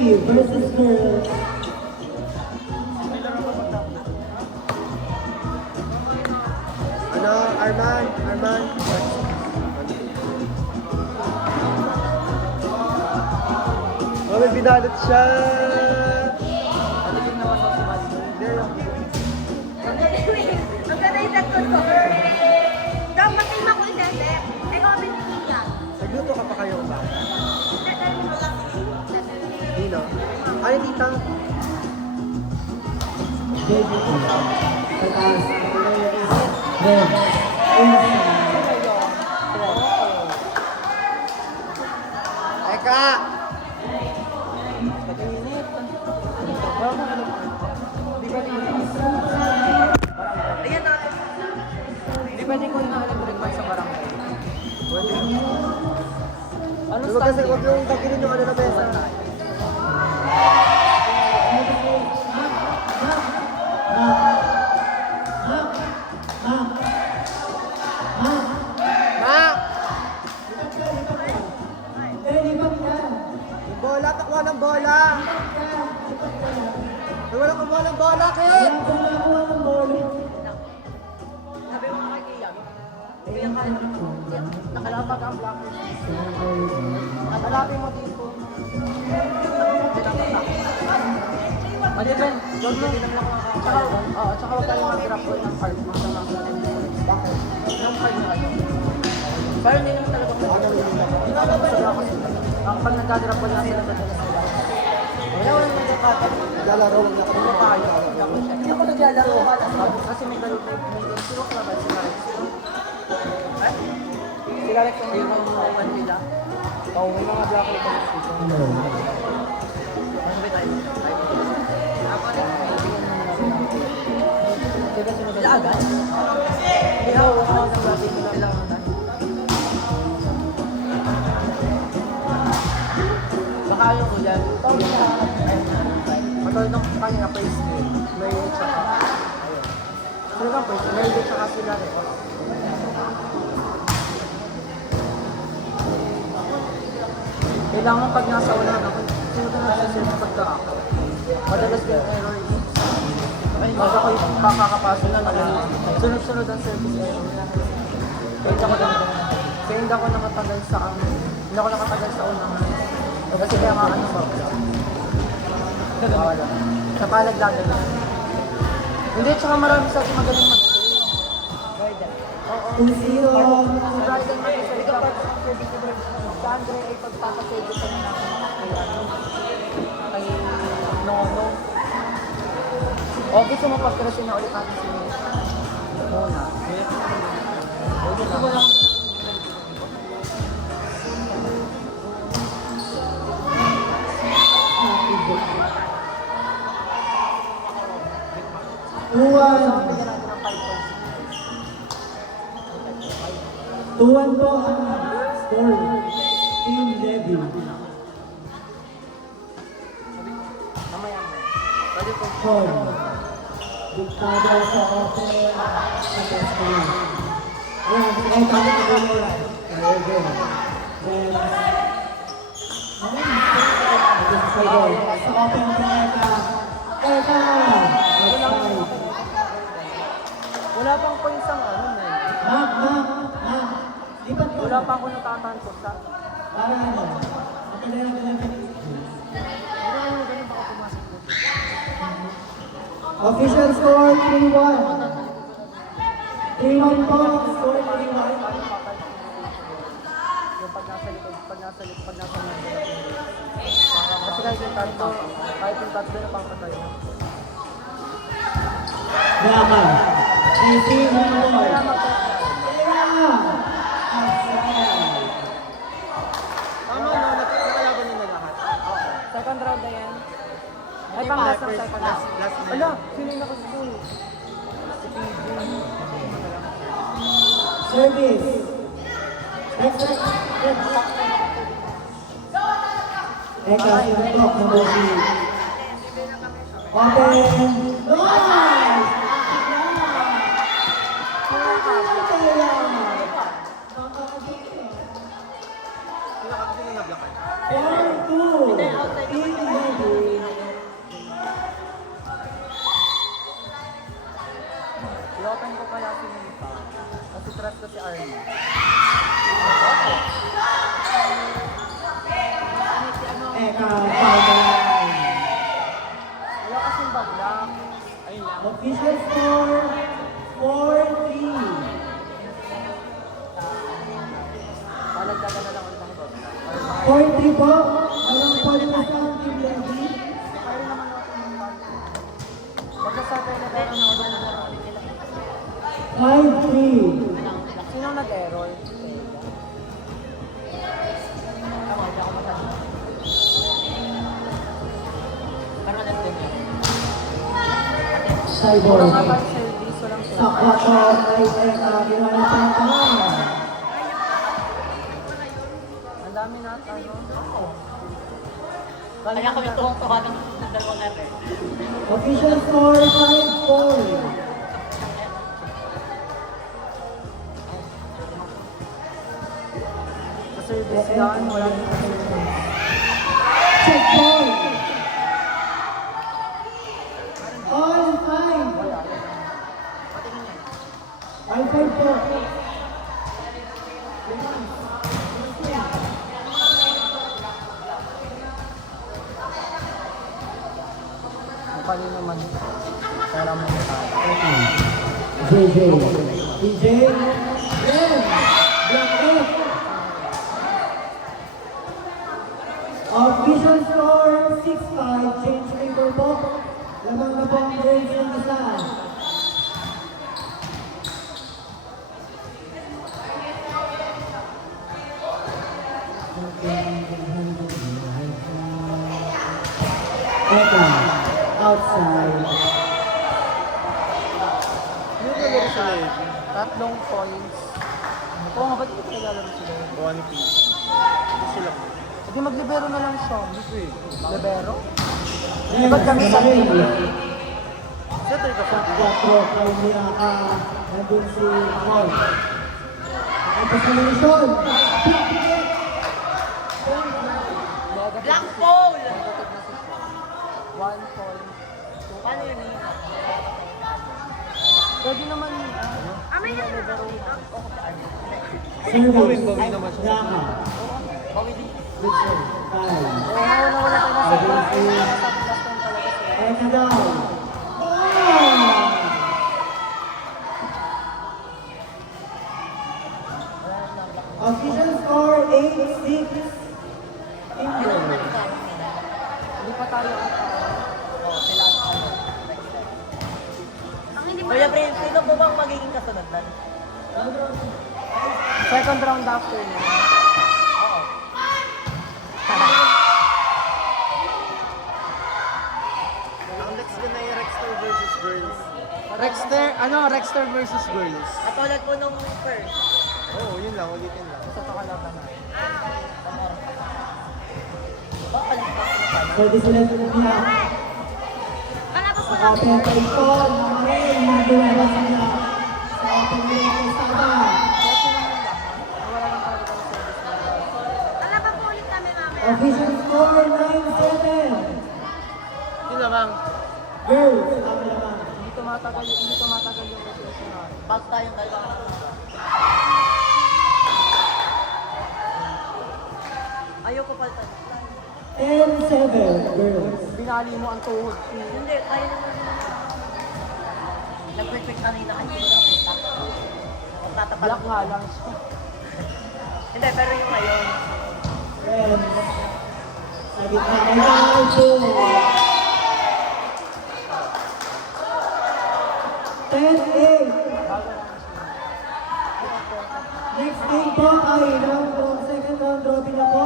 Debbie versus girls. Ano, Arman? Oh, may binalot siya! Ano din naman ako si Master? Maganda yung sakot ko. Dam, matima ko inende. Eh, comment niya. Nagluto ka pa kayo ba? Dino? Ano tita? Baby ko. Pataas. Then, Eka! Ayan na. Hindi pwede ko na-electric man sa barangay. Pwede. Ano Huwag kasi huwag yung tagilin yung ano na mesa. Ma! Yung bola, takwa ng bola! Ay, wala kang bola ng bola, Kit! Sabi mo kay Kian, Kian ka nakalapag ang black. Nakalapin mo dito. Maliban, huwag mo. Tsaka huwag tayo mag-drop ko ng card. Bakit? Yung card na kayo. Pero hindi naman talaga ko. Pag nagka-drop ko lang sila sa dala sila. Wala naman nagkakapag. Naglalaro lang na kami. Hindi pa kayo. Hindi ako naglalaro. Kasi may galito. Sino ka naman? Sila Rex. Sila Rex ang yung mga nila. Oo, may mga black hole pa dito. Ano ba tayo? Sila sino ba? Lagan? Ikaw, ako ng dati nila lang. Baka yung ulan. Matol nung kanina first game, may tsaka. Ayun. Sino ba first game? May tsaka sila rin. Kailangan pag nasa ulan ako, sino ka nagsasil sa pagka-ako? Madalas yung error is, baga ko yung pakakapaso na sunod-sunod ang service error. Kaya hindi ako kaya hindi ako nakatagal sa unahan. Kasi kaya nga ano ba? Wala. Sa palaglagan lang. Hindi, tsaka marami sa akin magaling mag-save. Garden. Oo. Zero. Sa Garden mag-save ka pa. Sa Andre ay pagpapasave ko na kay Nono. O, gusto mo pagkarasin na ulit natin si Mona. Gusto mo lang. Tuwan po ang score. Team Debbie. Mamaya mo. Pwede po. Four. Diktada sa open sa Tesla. Ayan, sige tayo na ulo. Then, sa open sa Eka. Wala pang points ang ano mo. Lipat ko. Wala pa ako natatanto sa. Para ano? Matalera ka lang. Ganun baka pumasok mo. Official score 3-1. 3-1 po. Score 3-1. Yung pag nasa likod. Kasi kahit yung tatlo na pang patay. Baka. Easy mo mo. Tama no, nakalaban nila lahat. Second round na yan. Ay, pang last ng second round. Last na. Ala, sino yung nakasusunod? Si PJ. Service. Next. Eka, sinuntok ng Bosi. Open. Nice! Sino nablakan? 4-2. Team Levy. I-open ko kaya si Nita. Kasi trust ko si Arnie. Eka, foul the line. Wala kasing baglang. Ayun lang. Official score, 4-3. Palagdagan na lang ulit ang bag. 4-3 po. Walang foul na sa Team Levy. Kaya naman ako ng bag. Magsasabi na tayo na ulit na lang. 5-3. Sinong nag-error? Ako, hindi ako matanong. Pero nandun yun. Cyborg. Walang abang service, walang Sa 4 ay Eka, ginawa na pantalan. Ang dami na ano? Kaya kami tuwang-tuwa ng dalawang R eh. Official score, 5-4. Sa service yan, walang Check ball. All five. All five po. mukha niyo naman. Pera mo na tayo. JJ. DJ. Ren. Black F. Official score, 6-5. Change paper po. Lamang na po ang grades ng isa. Eka, outside. Yung nalaro sila eh. Tatlong points. Oo nga, ba't ito naglalaro sila? Gawa ni Pete. Hindi sila. Hindi maglibero na lang siya. Libero? Next, Ba't kami sa Marin. Setter ka Sa pa. 4, kay Miraka, nandun si Paul. Ang pasalinasyon. Black pole! Negative na si Sean. 1 point. Paano yun eh? Pwede naman yun. Amay na naman ako dito. Service. Bawin naman siya. Yaka. Bawi din. Richard. Kyle. Oo, nawala tayo na sa class. Ay, nasa class time talaga sila. Eka daw. Official score 8-6. England. Hindi pa tayo ang Ang hindi mo Kuya Prince, sino po bang magiging kasunod na? second round after niya. Ang next ko na yung Rexter versus Girls. Rexter versus Girls. Katulad po nung first. Oo, yun lang. Ulitin lang. Sa pakalaban na. Bakal pa sila. Pwede sila niya. Wala pa po Sa lang. open kay Paul. Marin. Nagdulala sila. Sa open kay Kusada. Kasi naman lahat. Wala lang talaga ang service na. Wala pa po ulit kami mamaya. Official score 9-7. Yun lamang. Girls. Tama naman. Hindi tumatagal yung rotation na. Pass tayong dalawa. Ayoko palitan. 10-7. Girls. Binali mo ang tuhod. Hindi, kaya naman. Nag-quick kanina kasi hindi na kita. Magtatapat. Black nga lang siya. Hindi, pero yung ngayon. Friends. Sa gitna kay Dalpo. 10-8. Next game po ay second round robin na po.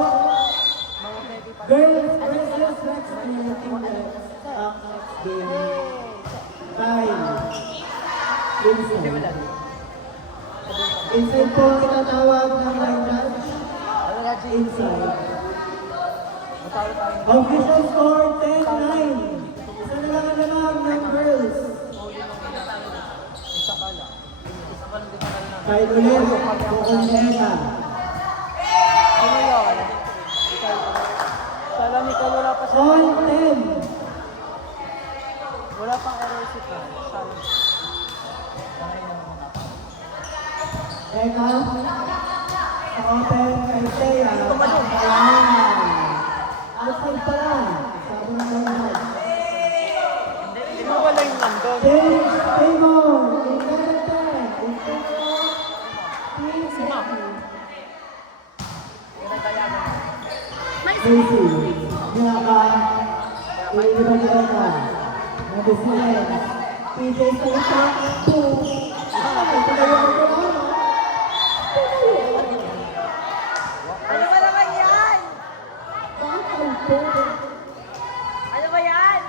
Mga pwede pa. Girls versus next team. Team Rex. Ang next game. Kyle. Inside. Inside po ang itatawag ng line judge. Ano na, Jay? Inside. Matalo tayo. Official score 10-9. Isa na lang ang lamang ng girls. Isa ka lang. Isa ka lang din na rin natin. Kyle ulit. Bukong Eka. Ano yun? Stacy, Nyaka, Ilibag Eka, number 7, PJ Salita, 2. Ano ba naman yan? Ano ba yan?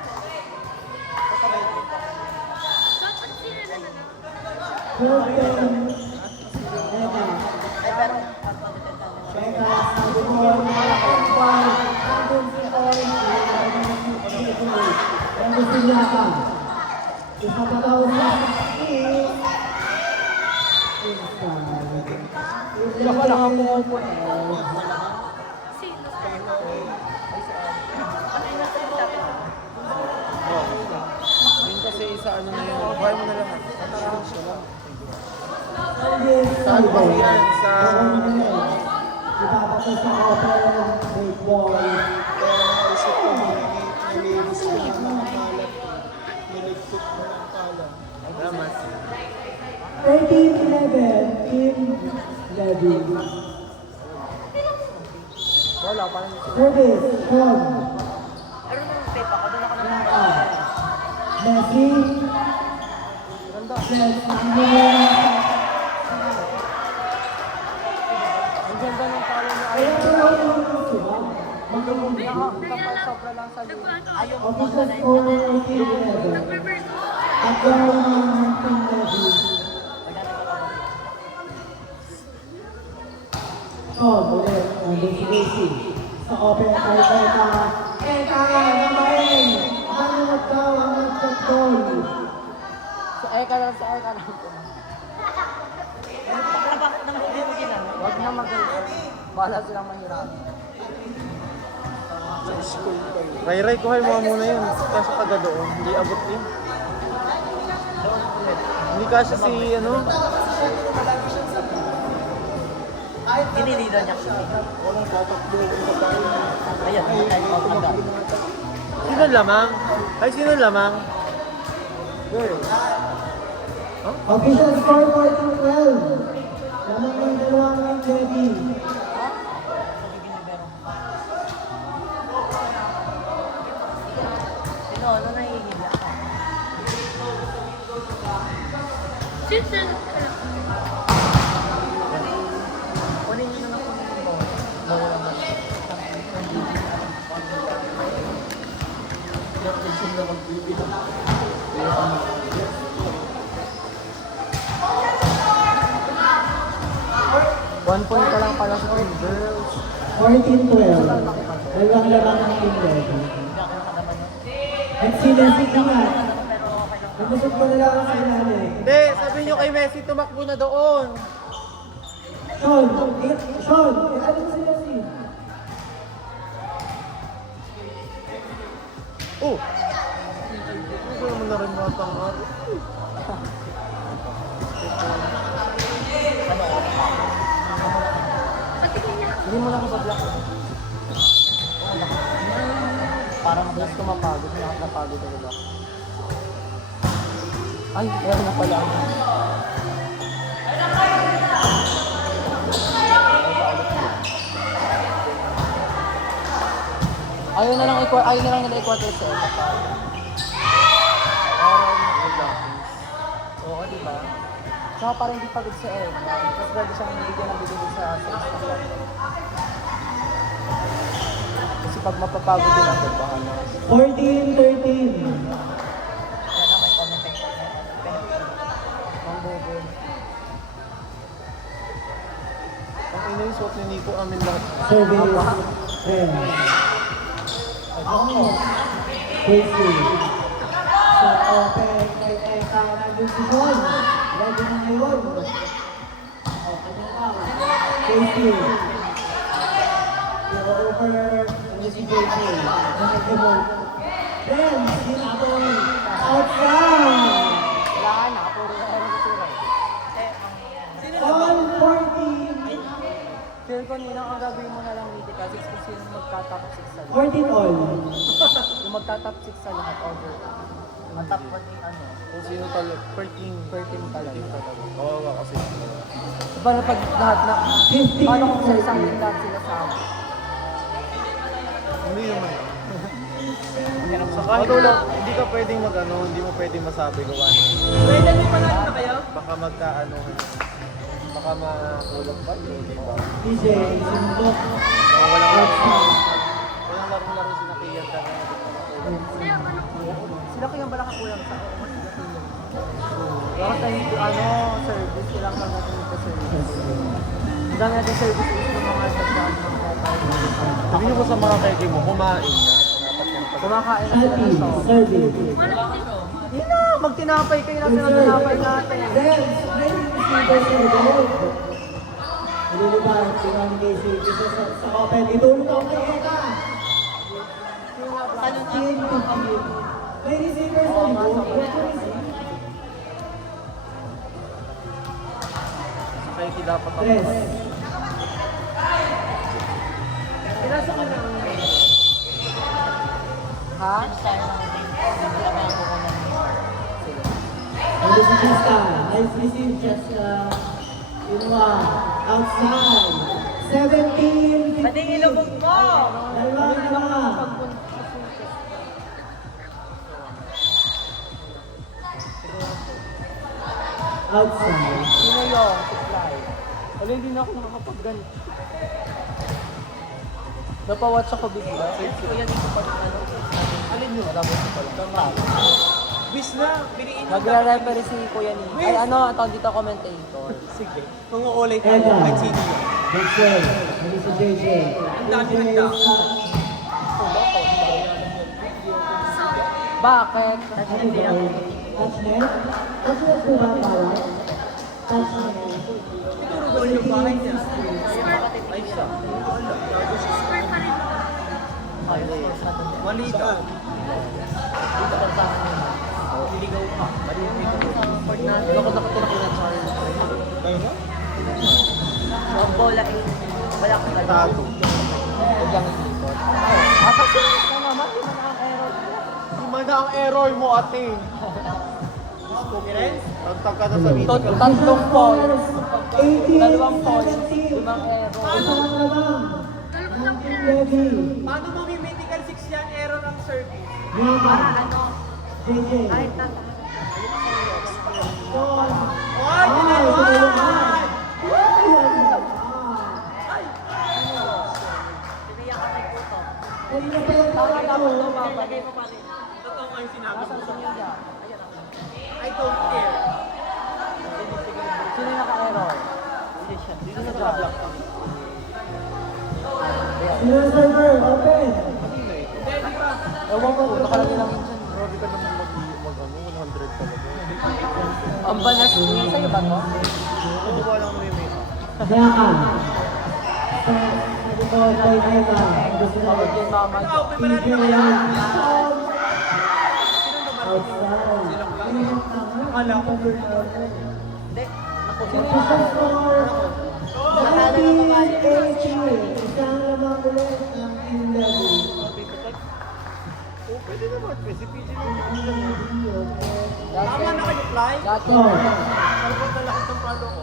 Yun kasi isa ano na yun. Buhay mo na lahat. Siya lang. Saan ba yan? Sa... Ipapato sa open baseball. Kaya naisip ko, nilibis ko ng mga kalat. Niligpit mo ng kalat. Salamat. 13-11, Team Levy. Wala, parang hindi sila. Service, Sean. Ano nung pepa ko? Doon ako naman. Naka. Messi. Ganda. Yes, Angela. Ang ganda ng talo niya. Kaya ko lang yung sila. Sobra lang sa liwa. Official score, Team Levy. Tatlo ng Team Levy. Sean, ulit. Nandun si Casey. Sa open kay Eka. Eka, namain. Manunod daw ang nagsaktol. Sa Eka lang, sa Eka lang. Para bakit nang bubibigin lang? Huwag na magaling. Bahala silang mahirap. Ray-ray, kuhay mo muna yun. Kaso taga doon. Hindi abot din. Hindi kasi si ano. Ginilido niya siya. Ayan, tayo maganda. Sino lamang? Ay, sino lamang? Official score 14-12. Lamang ng dalawang ng Levy. Sino, ano nahihila ka? Kunin nyo na kunin mo. Mawala naman. One point ka lang pala sa team girls. 14-12. Dalawang lamang ng Team Levy. At sila si Ingat. Nabusog ko na lang ang sinali. Hindi, sabi nyo kay Messi tumakbo na doon. Sean, Sean, ano mo sila si? Oh! Hindi ko naman na rin matangar. Hindi mo na ako ba-block. Parang madalas ko mapagod. Nakakapagod talaga. Ay, meron na pala. Ayaw na lang nila i-quarter sa Eka. Oo, diba? Saka parang hindi pagod sa Eka. Tapos pwede siyang bigyan ng bigyan sa Eka. Kasi pag mapapagod din ako, bahala. 14-13. Ang bobo. Ang ina yung suot ni Nico, amin lahat. Service. Then. Casey. Sa open kay Eka. Nandun si John. Ready na ngayon. O, kanya lang. Casey. Over. Ano si JJ? Nakag-demote. Then, sinabong. Outside. Wala na, puro na meron ko sila. All 40. Feel ko nila, ang gagawin mo na lang dito kasi kung sino magtatop 6 sa lahat. 14 all. Yung magtatop 6 sa lahat, over. Ang top 1 yung ano. Kung sino talaga, 13. 13 talaga. Kawawa kasi. Paano pag lahat na, 15. paano kung sa isang team lahat sila sa akin? Hindi naman. Saka hindi ka pwedeng hindi mo pwedeng masabi kung ano. Pwede din pala na kayo? Baka baka makulang pa yun, di ba? DJ, sundok. Baka walang laro si Nakiyan ka na. Sila kayang bala kakulang sa ako. Bakit tayo service silang magagamit sa service. Ang dami natin service is yung mga nagdaan ng Sabihin mo sa mga kaibigan mo, kumain na. kumakain na sila ng sauce. Service. Hindi na, magtinapay kayo na sila tinapay natin. Then, may receiver sa loob. Nililiban, sinang kay Silvio sa open. Itulong ako kay Eka. May receiver sa loob. Kaya dapat ako. Tres. Pinasa ka na. Ha? Ano si Jessica? Nice receive, Jessica. Outside. 17. Bading ilubog mo! Dalawa na lang. Outside. Sino yung supply? Wala, hindi na ako nakakapag-ganit. Napawatch ako bigla. Kaya dito pa rin alin yun? Alam mo ito pala. Bis na, piniin Nagre-referee si Kuya ni. Ay ano, tawag dito commentator. Sige. Kung uulay tayo, Eka. kahit sino yun. JJ. Ano si JJ? Ang dami nagda. Bakit? Touch net? Touch net po ba para? Touch net. Goal yung bahay niya. Ay, siya. Square pa rin. Mali ka. Niligaw pa. Ako nakatulak na Charles. Tayo na? Ang bola eh. Wala kang galaw. Tago. Huwag lang ikot. Kasi na naman, di man ang error. Gumana ang error mo, ate. Tagtag ka na sa meeting. Tatlong points. 18. Dalawang points. Limang error. Isang lamang. Levy. Paano mo may medical 6 yan? Error ang service. Mega. Ano? JJ. Kahit na. Don. Ay, Ay, Tiniyak ka may puto. kanina pa yung tawag ko. Lagay mo pa rin. Totoo nga yung sinabi Nasaan mo. sa media? I don't care. Sino yung naka-error? Dito sa job lock. Sino ang server? Open. Ewan ko, nakalagay lang minsan. Grabe ka naman mag 100 talaga. Ang balas niya sa'yo ba to? Kukuha lang mo yung makeup. Daka. Sabi ko, boy Eva. Gusto na Tawag yung mama. TJ. Outside. Akala ko. Hindi. Official score. 19-18. Isang lamang ulit ng Team Levy. Oh, pwede naman. Pwede si PG lang. Tama na kayo, Fly? Dati. Ano ba malaki itong palo ko?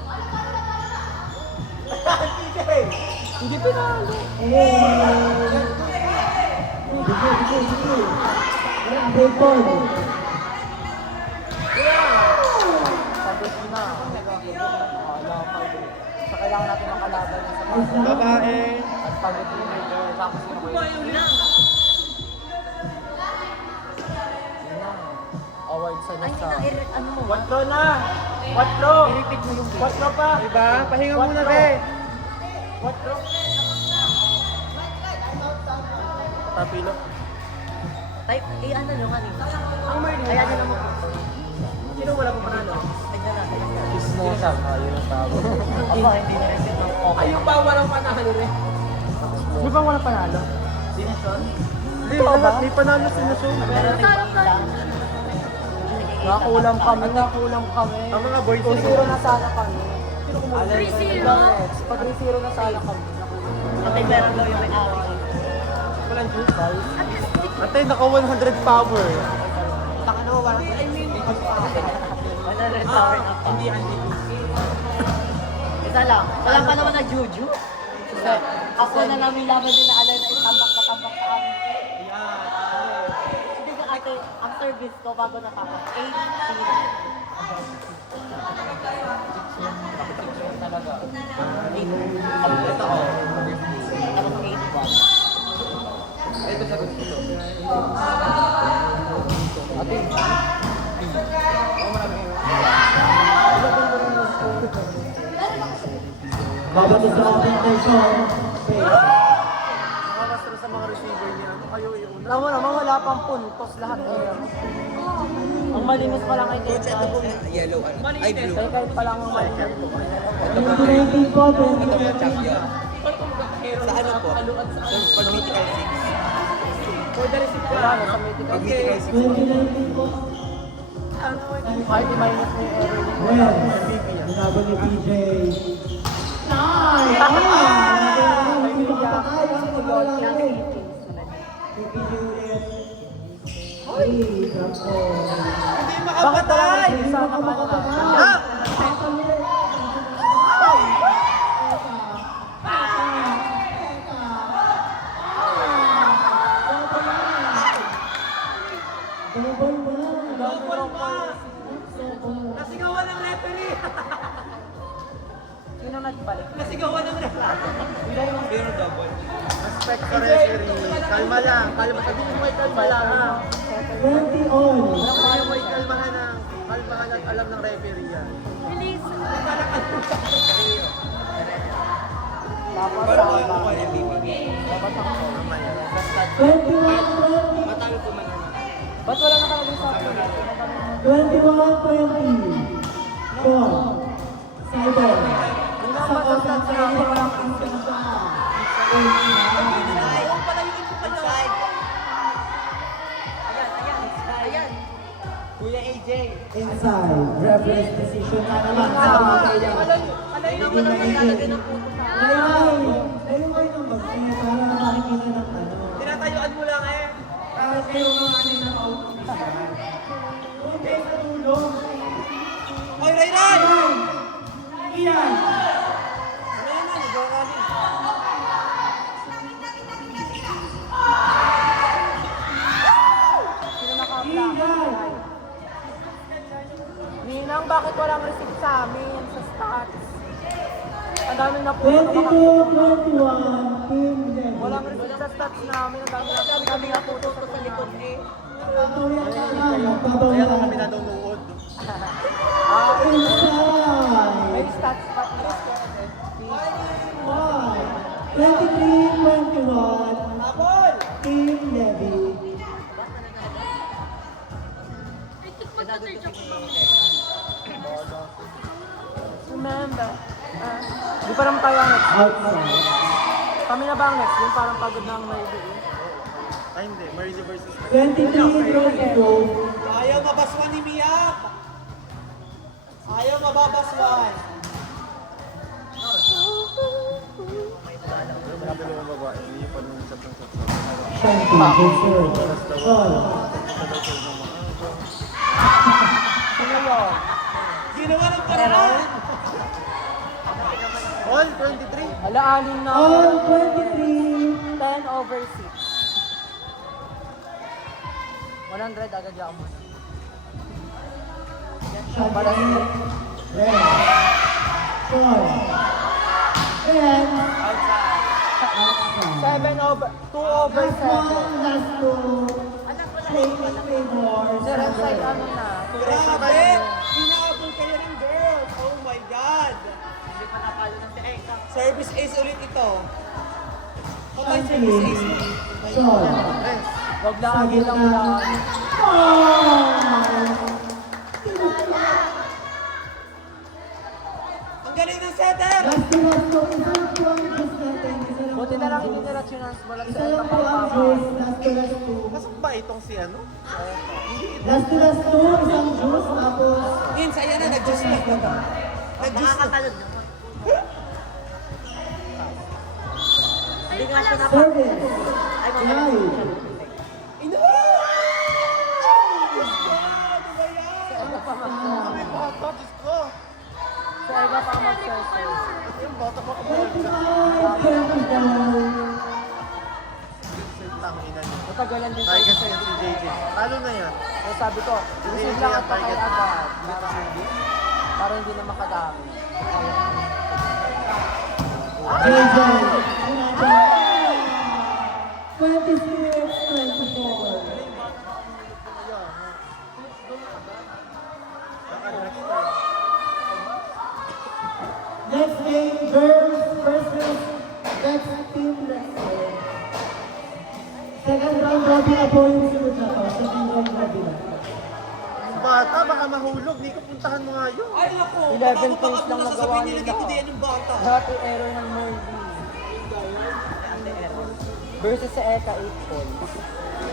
Hindi pinalo. Sige. Walang break ball. Pagod na. Wala pa. Sa kailangan natin makalaban sa pagod. Babae. At pagod din. Tapos na kayo. Award sa Ay, nasa. ano mo? 4 na! 4! I-repeat mo yung 4 pa! Diba? Pahinga muna, be. 4! Tapilo. Type, ano nyo kanina? Ang Merlin. Kaya nyo naman. Sino wala pa panalo? Tignan natin. Ismosa. Ayun ang tawag. Ako, hindi na rin tignan ko. Ayun pa walang panalo rin. Di ba walang panalo? Sinasyon? Hindi, lahat. May panalo sila show. Nakulang kami. Ang mga boys. 2-0 na sana kami. 3-0. Pag 3-0 na sana kami. Patay pera daw yung may-ari. Walang juice, guys. Ate, naka 100 power. Taka na, walang Wala rin tower na pa. Isa lang. Wala pa naman na Juju. Ako na namin laban din na Alan ay tambak na tambak sa Hindi ka kasi, ang service ko bago natapos, 8-0. Talaga. 8. Ito ko. Tapos 8-1. Ito sa gusto ko. Ate. Babato sa ating nation. Nakakastra sa mga receiver niya. Kayo yung una. Tama naman, wala pang puntos lahat. Ang malinis pa lang ay Coach, ito pong yellow, ano? Ay, blue. kahit pa lang ang malinis. Ito ba? 2019 po, Ito 2019. ba champion? Sa ano po? Pag mythical 6. Wala na sa medical. Pag mythical 6. 2019 po. Kahit i-minus mo yung error. Well, nagabo ni PJ. Nice! Hindi makapatay. Hindi makapatay. Si PJ ulit. Ay, nako. Bakit wala na Hindi sa kanila? makapatay. Double one. Nasigawan ng referee! Sino nagbalik? Nasigawan ng referee. Zero double. Respect sa referee. Kalma lang. Kalma. Sabihin mo ay kalma lang. 20 all. Sabihin mo ay kalmahan ng kalmahan at alam ng referee yan. Release. Paano ko ako MVP? 21-20. Matalo po man naman. Ba't wala nakalagay sa akin? 21-20. 4. 7. Sa open side, walang konsensa. Inside. Ayan. Kuya AJ. Inside. Reference decision na naman. Sabi kaya. Hindi na tigil. Layo kayo ng mag-kaya para makikita ng ano. Tinatayuan mo lang eh. Para kayo mga ano ng out. Huwag kayo sa tulong. Hoy, Ray Ray! Iyan! Ano yan na? Nagkakali. Sino naka-block? Iyan! Ninang, bakit walang receipt sa amin sa stats? Ang dami na po. 22-21. Team Devil. Walang receipt sa stats namin. Ang dami na po sa likod eh. Babawian ka lang. Babawian. Kaya kami nanonood. May Inside. stats pa. 23-21. Team Levy. Remember. Di pa naman tayo ang next. Outside. Kami na ba ang next? Yung parang pagod na ang may Ay hindi. Marisa versus 23-22. Ayaw mabaswan ni Mia. Ayaw mababaswan. Grabe naman babae. Hindi pa nung sa pang saksa. Shanty. Reserve. All. Sino yun? Ginawa ng paraan. All 23. Alaanin na. All 23. 10/6. 100 agad yan mo. Shanty. Red. 4. And outside. 2/7. Last two. Play favor. Zero side ano na. Grabe! Hinabol kayo ng girls. Oh my God. Hindi pa napalo ng Teeka. Service ace ulit ito. Kapag Shanty. service ace mo. Shot. Wag lang Sa agil lang gitna. lang. Ang galing ng setter! Last two. Isang po ang juice natin. Buti na lang hindi nila chinance mo lang Isa sa lang po ang juice. Last two. Pasok ba itong si ano? Last two. Isang juice. Tapos Vince, ayan na, nag-juice na. Nag-juice na. Nakakatalon naman. Hindi nga siya service. Ay, Live. Kami bata, Diyos ko. Sa iba pa ang mag-serve. Yung bata pa 25-24. Tangin natagalan din Tigers sa against si JJ. Talo na yan. Kaya sabi ko, receive lang ang patay agad. Para hindi na makadami. JJ. 26-24. Next game, girls versus next team wrestling. Second round robin na po yung sunod na to. Second round robin na. Yung bata, baka mahulog. Nico, puntahan mo nga yun. 11 points lang nagawa nila. Yung bata. Lahat yung error ng Mercy. Versus sa Eka, 8 points.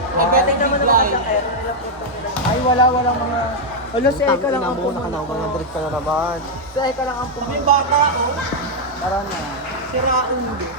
Nag-betting naman naman ang error. Ay, walang mga... Wala, si Eka lang ang Naka pumunto. 100 ka na naman. Si Eka lang ang Yung pumunto. bata, oh. Tara na. Siraun din.